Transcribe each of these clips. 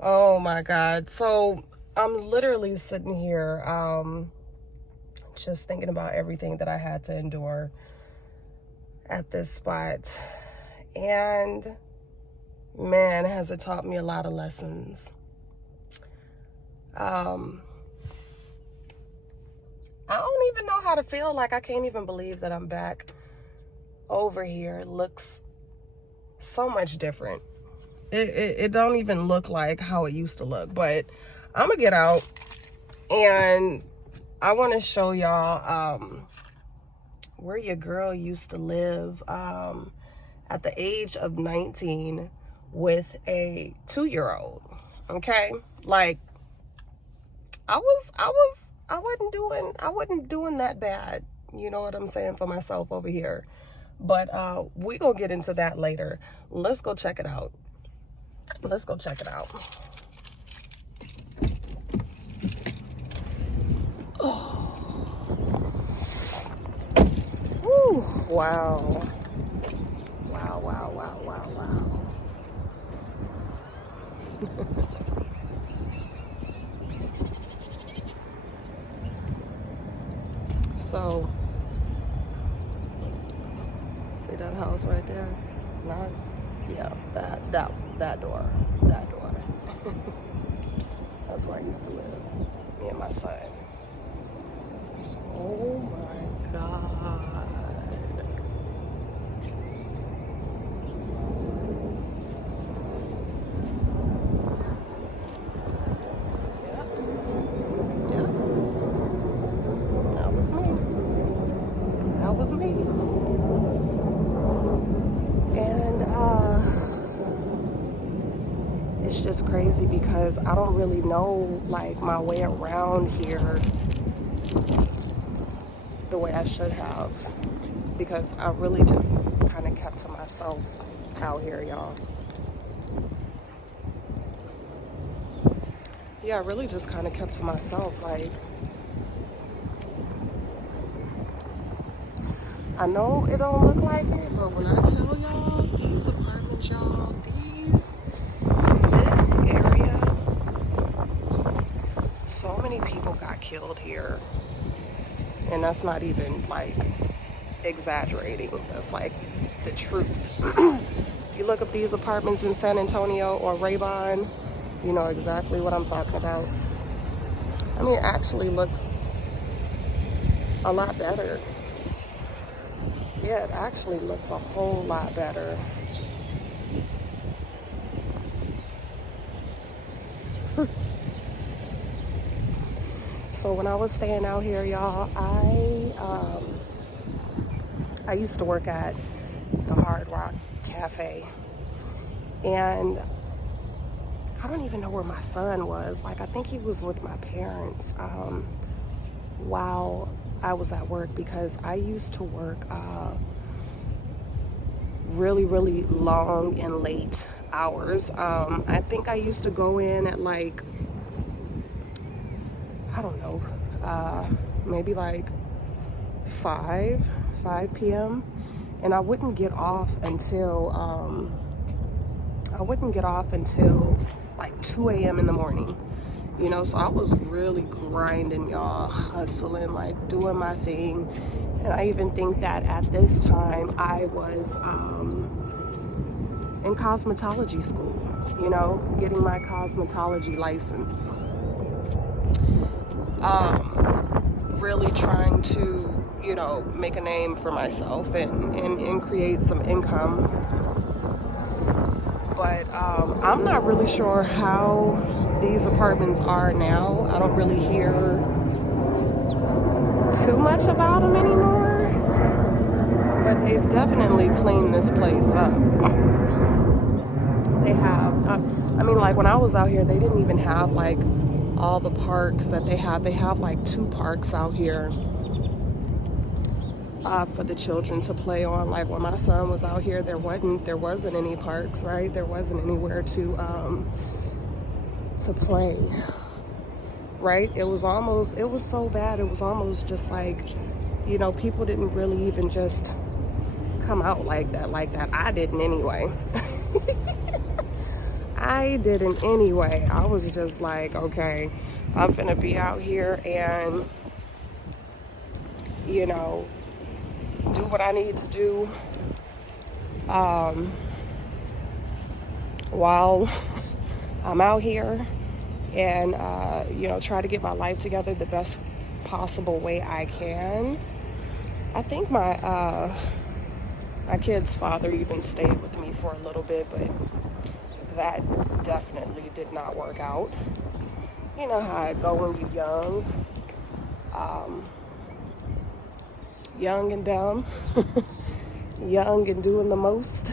Oh my God. So I'm literally sitting here, just thinking about everything that I had to endure at this spot. And man, has it taught me a lot of lessons. I don't even know how to feel. Like, I can't even believe that I'm back over here. It looks so much different. It don't even look like how it used to look. But I'm gonna get out and I want to show y'all where your girl used to live at the age of 19 with a 2-year-old. Okay, like I wasn't doing that bad. You know what I'm saying, for myself over here. But we gonna get into that later. Let's go check it out. Let's go check it out. Whew. Wow. Wow, wow, wow, wow, wow. So, see that house right there? Not, yeah, that door. That door. That's where I used to live. Me and my son. Oh my God. Yeah, that was me. That was me. And it's just crazy because I don't really know like my way around here the way I should have, because I really just kind of kept to myself out here, y'all. Yeah, I really just kind of kept to myself. Like, I know it don't look like it, but when I tell y'all, these apartments, y'all, this area, so many people got killed here. And that's not even like exaggerating. That's like the truth. If you look up these apartments in San Antonio or Raybon, you know exactly what I'm talking about. I mean, it actually looks a lot better. Yeah, it actually looks a whole lot better. So when I was staying out here, y'all, I used to work at the Hard Rock Cafe, and I don't even know where my son was. Like, I think he was with my parents while I was at work, because I used to work really, really long and late hours. I think I used to go in at like, I don't know, maybe like 5 p.m. And I wouldn't get off until like 2 a.m. in the morning. You know, so I was really grinding, y'all, hustling, like doing my thing. And I even think that at this time I was in cosmetology school, you know, getting my cosmetology license. Really trying to, you know, make a name for myself and create some income. But I'm not really sure how these apartments are now. I don't really hear too much about them anymore. But they've definitely cleaned this place up. They have. I mean, like when I was out here, they didn't even have like all the parks that they have. They have like 2 parks out here for the children to play on. Like when my son was out here, there wasn't any parks, right? There wasn't anywhere to play, right? It was so bad. It was almost just like, you know, people didn't really even just come out like that. I didn't anyway. I didn't anyway. I was just like, okay, I'm finna be out here and, you know, do what I need to do while I'm out here and, you know, try to get my life together the best possible way I can. I think my kid's father even stayed with me for a little bit, but that definitely did not work out. You know how it go when you're young. Young and dumb. Young and doing the most.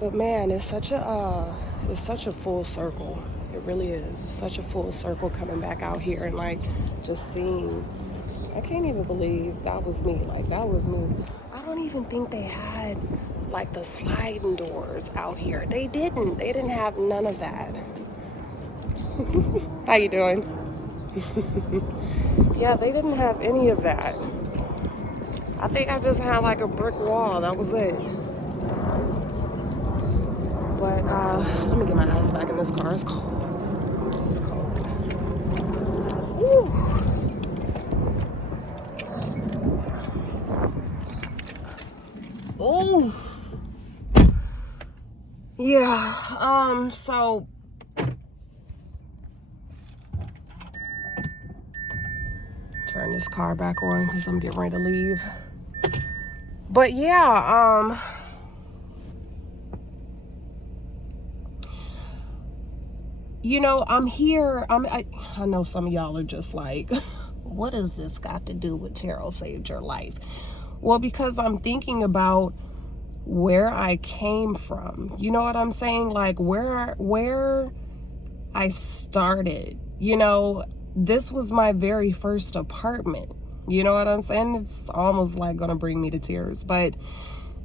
But man, it's such a full circle. It really is. It's such a full circle coming back out here and like just seeing. I can't even believe that was me. Like that was me. I don't even think they had like the sliding doors out here. They didn't. They didn't have none of that. How you doing? Yeah, they didn't have any of that. I think I just had like a brick wall. That was it. But let me get my ass back in this car. It's cold. It's cold. Woo. Oh. Yeah. So turn this car back on because I'm getting ready to leave. But yeah, you know, I'm here. I know some of y'all are just like, what does this got to do with Tarot Saved Your Life? Well, because I'm thinking about where I came from. You know what I'm saying? Like where I started. You know, this was my very first apartment. You know what I'm saying? It's almost like gonna bring me to tears, but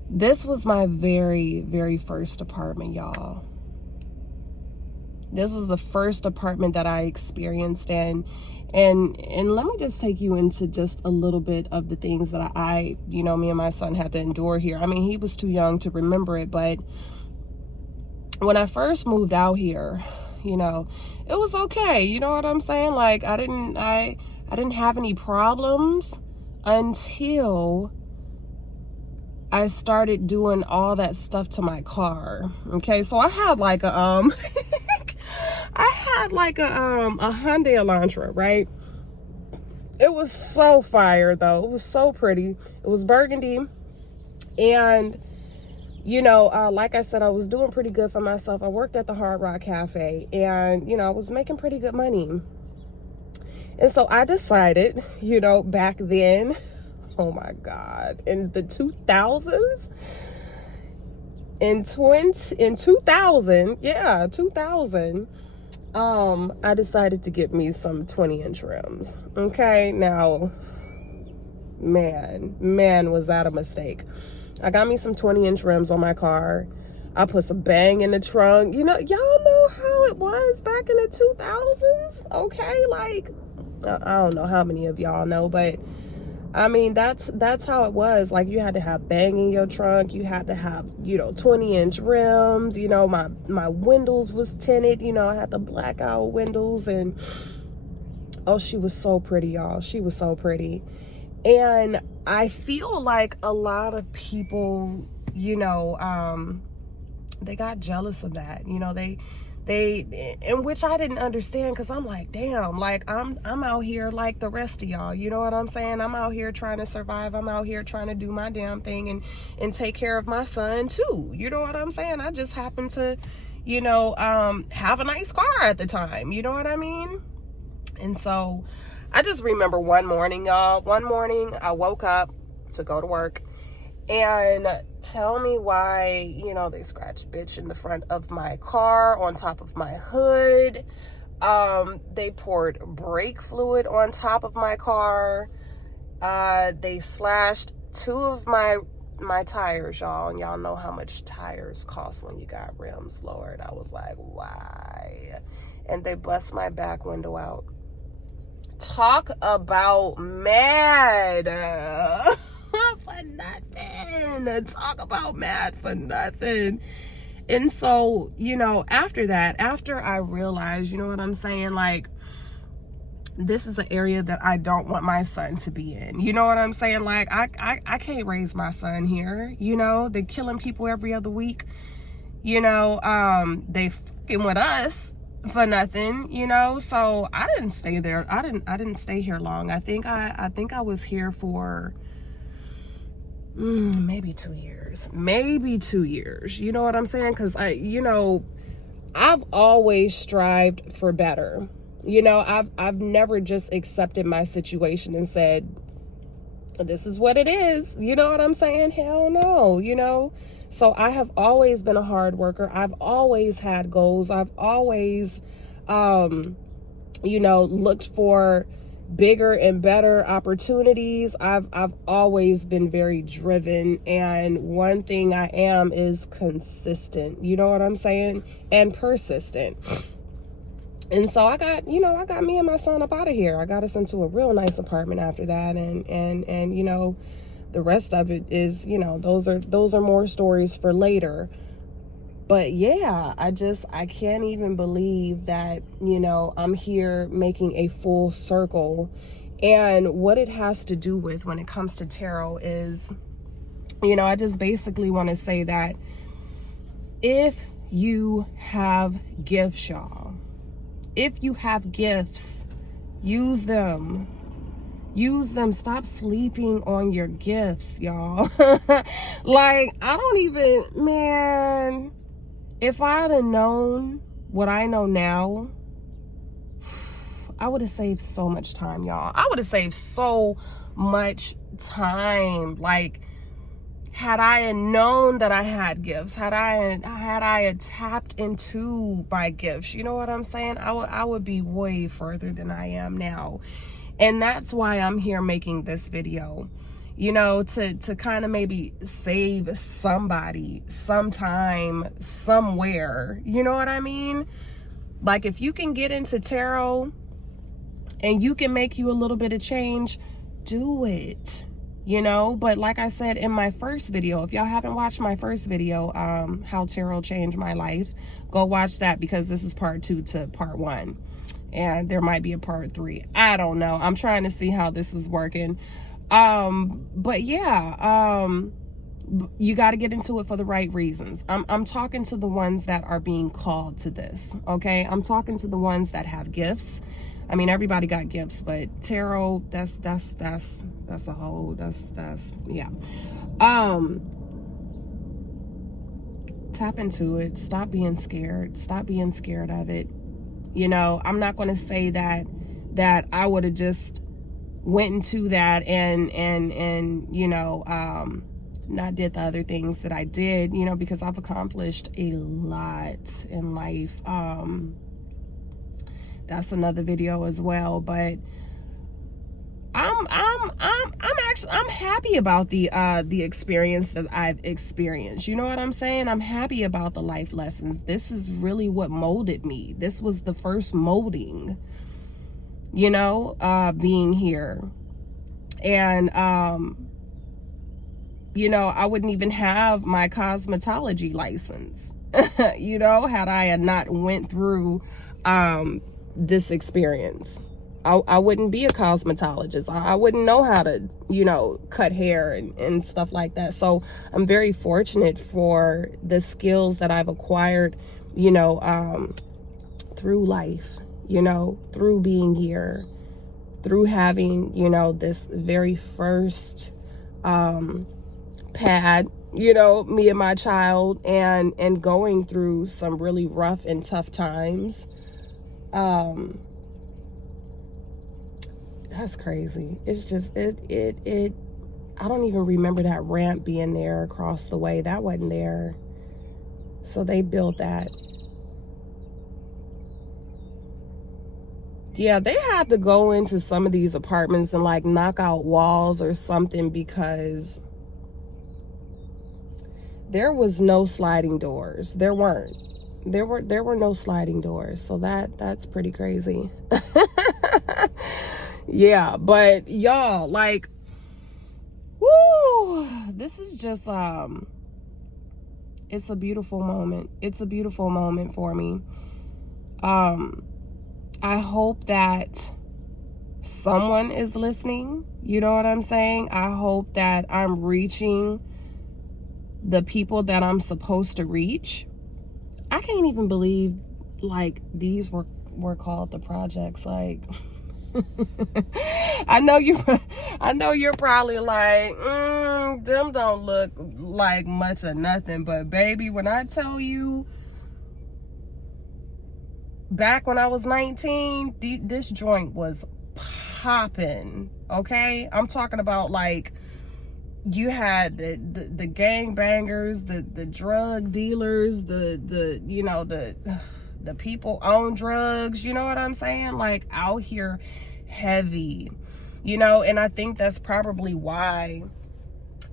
this was my very, very first apartment, y'all. This was the first apartment that I experienced, and let me just take you into just a little bit of the things that I you know, me and my son had to endure here. I mean, he was too young to remember it, but when I first moved out here, you know, it was okay. You know what I'm saying? Like I didn't have any problems until I started doing all that stuff to my car. Okay, so I had like a a Hyundai Elantra, right? It was so fire though. It was so pretty. It was burgundy. And you know, like I said, I was doing pretty good for myself. I worked at the Hard Rock Cafe and, you know, I was making pretty good money. And so I decided, you know, back then, oh my God, in the 2000s, in 2000, yeah, 2000, I decided to get me some 20-inch rims. Okay, now, man, was that a mistake. I got me some 20-inch rims on my car. I put some Bang in the trunk. You know, y'all know how it was back in the 2000s, okay? Like, I don't know how many of y'all know, but I mean, that's how it was. Like, you had to have Bang in your trunk. You had to have, you know, 20-inch rims. You know, my windows was tinted. You know, I had the blackout windows, and oh, she was so pretty, y'all. She was so pretty. And I feel like a lot of people, you know, they got jealous of that. You know, they in which I didn't understand, because I'm like, damn, like I'm out here like the rest of y'all. You know what I'm saying? I'm out here trying to survive. I'm out here trying to do my damn thing and take care of my son too. You know what I'm saying? I just happened to, you know, have a nice car at the time. You know what I mean? And so I just remember one morning, y'all. One morning I woke up to go to work, and tell me why, you know, they scratched bitch in the front of my car, on top of my hood. They poured brake fluid on top of my car. They slashed two of my tires, y'all. And y'all know how much tires cost when you got rims lowered. I was like, why? And they bust my back window out. Talk about mad for nothing. Talk about mad for nothing. And so, you know, after that, after I realized, you know what I'm saying, like, this is an area that I don't want my son to be in. You know what I'm saying? Like, I can't raise my son here. You know, they're killing people every other week. You know, they fucking with us for nothing, you know. So I didn't stay there. I didn't stay here long. I think I was here for maybe 2 years. Maybe 2 years. You know what I'm saying? Because you know, I've always strived for better. You know, I've never just accepted my situation and said, this is what it is. You know what I'm saying? Hell no, you know? So I have always been a hard worker. I've always had goals. I've always, you know, looked for bigger and better opportunities. I've always been very driven. And one thing I am is consistent. You know what I'm saying? And persistent. And so I got me and my son up out of here. I got us into a real nice apartment after that. And you know, the rest of it is, you know, those are more stories for later. But yeah, I can't even believe that, you know, I'm here making a full circle. And what it has to do with when it comes to tarot is, you know, I just basically want to say that if you have gifts, y'all, if you have gifts, use them. Use them. Stop sleeping on your gifts, y'all. Like, I don't even, man, if I'd have known what I know now, I would have saved so much time, y'all. I would have saved so much time. Like, had I known that I had gifts, had I tapped into my gifts, you know what I'm saying? I would be way further than I am now. And that's why I'm here making this video, you know, to kind of maybe save somebody sometime, somewhere, you know what I mean? Like, if you can get into tarot and you can make you a little bit of change, do it. You know, but like I said in my first video, if y'all haven't watched my first video, how tarot changed my life, go watch that, because this is part 2 to part 1. And there might be a part 3. I don't know. I'm trying to see how this is working. But yeah, you got to get into it for the right reasons. I'm talking to the ones that are being called to this. Okay. I'm talking to the ones that have gifts. I mean, everybody got gifts, but tarot, that's a whole, yeah. Tap into it. Stop being scared. Stop being scared of it. You know, I'm not going to say that I would have just went into that and you know, not did the other things that I did, you know, because I've accomplished a lot in life. That's another video as well, but I'm happy about the experience that I've experienced. You know what I'm saying? I'm happy about the life lessons. This is really what molded me. This was the first molding, you know, being here. And you know, I wouldn't even have my cosmetology license, you know, had I not went through this experience. I wouldn't be a cosmetologist. I wouldn't know how to, you know, cut hair and stuff like that. So I'm very fortunate for the skills that I've acquired, you know, through life, you know, through being here, through having, you know, this very first pad, you know, me and my child, and going through some really rough and tough times. That's crazy. It's just, I don't even remember that ramp being there across the way. That wasn't there. So they built that. Yeah, they had to go into some of these apartments and like knock out walls or something, because there was no sliding doors. There weren't. There were no sliding doors. So that's pretty crazy. Yeah, but y'all, like, woo, this is just It's a beautiful moment. It's a beautiful moment for me. I hope that someone is listening. You know what I'm saying? I hope that I'm reaching the people that I'm supposed to reach. I can't even believe like these were called the projects. Like I know you're probably like, them don't look like much or nothing, but baby, when I tell you, back when I was 19, this joint was popping. Okay, I'm talking about like you had the gang bangers, the drug dealers, the you know, the people on drugs, you know what I'm saying, like out here heavy, you know. And I think that's probably why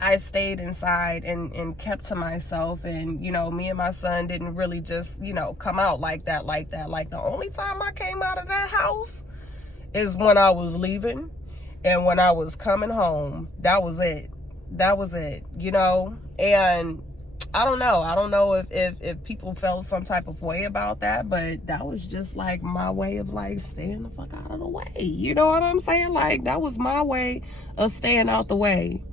I stayed inside and kept to myself. And, you know, me and my son didn't really just, you know, come out like that. Like the only time I came out of that house is when I was leaving and when I was coming home. That was it. That was it, you know. And I don't know if people felt some type of way about that, but that was just like my way of like staying the fuck out of the way. You know what I'm saying? Like that was my way of staying out the way,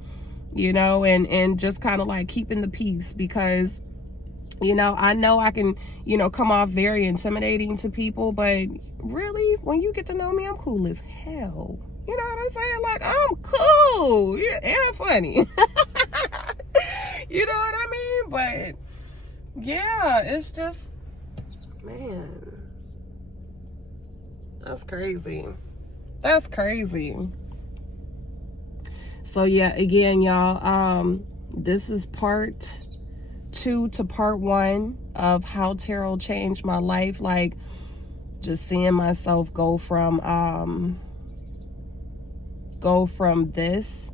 you know, and just kind of like keeping the peace, because, you know I can, you know, come off very intimidating to people, but really when you get to know me, I'm cool as hell. You know what I'm saying? Like, I'm cool, yeah, and funny. You know what I mean? But yeah, it's just, man, that's crazy. That's crazy. So yeah, again, y'all, this is part 2 to part 1 of how tarot changed my life. Like, just seeing myself go from this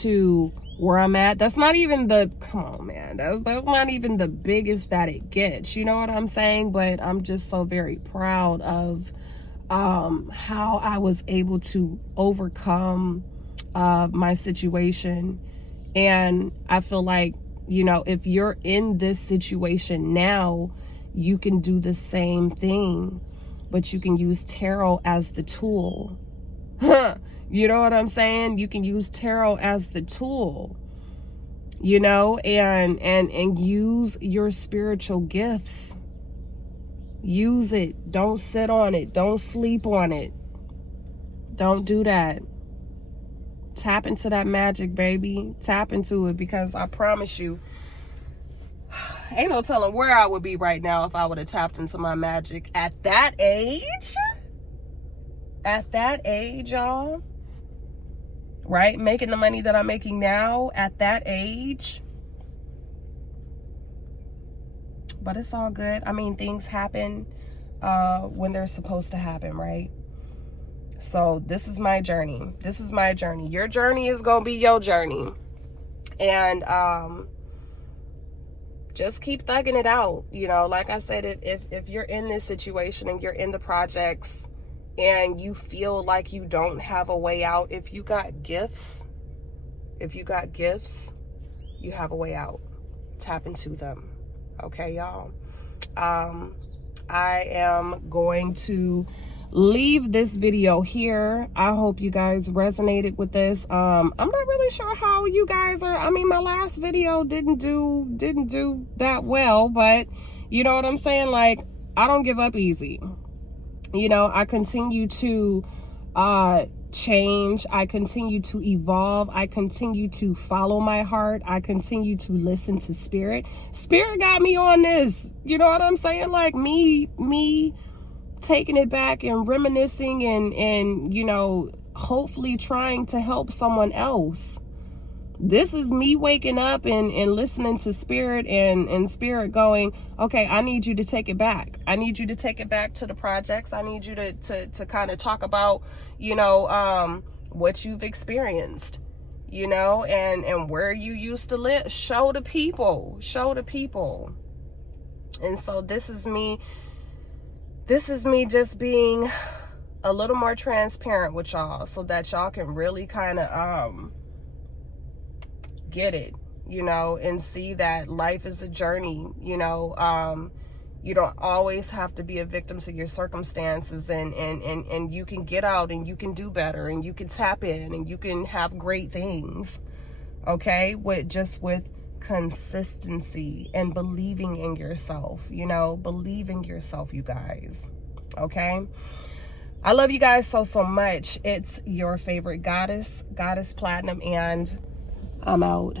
to where I'm at. That's not even the, come on, man, that's not even the biggest that it gets, you know what I'm saying? But I'm just so very proud of how I was able to overcome my situation. And I feel like, you know, if you're in this situation now, you can do the same thing, but you can use tarot as the tool. You know what I'm saying? You can use tarot as the tool, you know, and use your spiritual gifts. Use it. Don't sit on it. Don't sleep on it. Don't do that. Tap into that magic, baby. Tap into it, because I promise you, ain't no telling where I would be right now if I would have tapped into my magic at that age. At that age, y'all. Right? Making the money that I'm making now at that age. But it's all good. I mean, things happen when they're supposed to happen, right? So this is my journey. This is my journey. Your journey is going to be your journey. And just keep thugging it out. You know, like I said, if you're in this situation and you're in the projects and you feel like you don't have a way out, if you got gifts, you have a way out. Tap into them. Okay, y'all. I am going to leave this video here. I hope you guys resonated with this. I'm not really sure how you guys are. I mean, my last video didn't do that well, but you know what I'm saying? Like, I don't give up easy. You know, I continue to change. I continue to evolve. I continue to follow my heart. I continue to listen to spirit. Spirit got me on this. You know what I'm saying? Like, me taking it back and reminiscing and you know, hopefully trying to help someone else. This is me waking up and listening to spirit and spirit going, okay, I need you to take it back. I need you to take it back to the projects. I need you to kind of talk about, you know, what you've experienced, you know, and where you used to live. Show the people. And so this is me just being a little more transparent with y'all, so that y'all can really kind of get it. you know, and see that life is a journey, you know. You don't always have to be a victim to your circumstances, and you can get out and you can do better and you can tap in and you can have great things, okay, with consistency and believing in yourself, you know, believe in yourself, you guys, okay? I love you guys so much. It's your favorite goddess, Goddess Platinum, and I'm out.